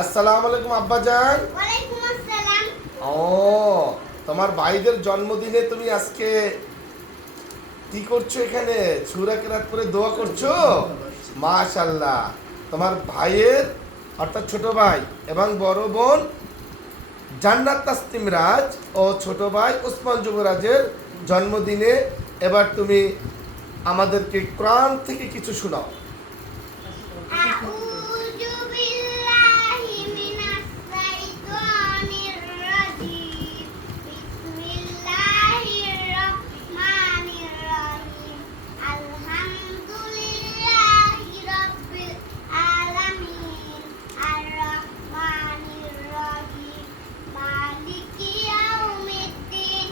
আসসালামু আলাইকুম আব্বাজান। ওয়ালাইকুম আসসালাম। ও, তোমার ভাইদের জন্মদিনে তুমি আজকে কি করছো এখানে? সূরা কেরাত করে দোয়া করছো? মাশাআল্লাহ। তোমার ভাইয়ের অর্থাৎ ছোট ভাই এবং বড় বোন জান্নাত তাসনিম রাজ ও ছোট ভাই ওসমান যুবরাজের জন্মদিনে এবার তুমি আমাদেরকে কোরআন থেকে কিছু শোনাও। আউযু বিল্লাহি মিনাশ শাইতানির রাজিম। বিসমিল্লাহির রহমানির রহিম। আলহামদুলিল্লাহি রাব্বিল আলামিন। আর রহমানির রহিম। মালিকি ইয়াউমিদ্দিন।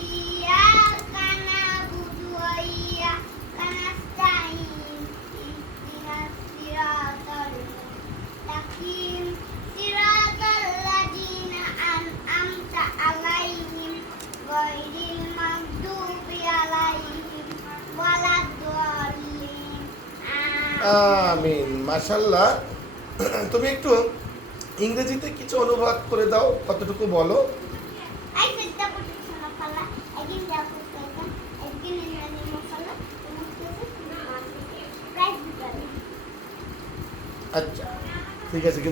ইয়াকা না'বুদু ওয়া ইয়াকা নাস্তাঈন। ইহদিনাস সিরাতাল মুস্তাকিম। সিরাতাল লাযিনা আন'আমতা আলাইহিম গায়রিল মাগদুবি আলাইহিম ওয়ালাদ-দাল্লিন। আমিন। মাশাআল্লাহ। তুমি একটু ইংরেজিতে কিছু অনুবাদ করে দাও, কতটুকু বলো। I said double chicken masala, again double chicken, again in the masala, rice. আচ্ছা, ঠিক আছে। কিন্তু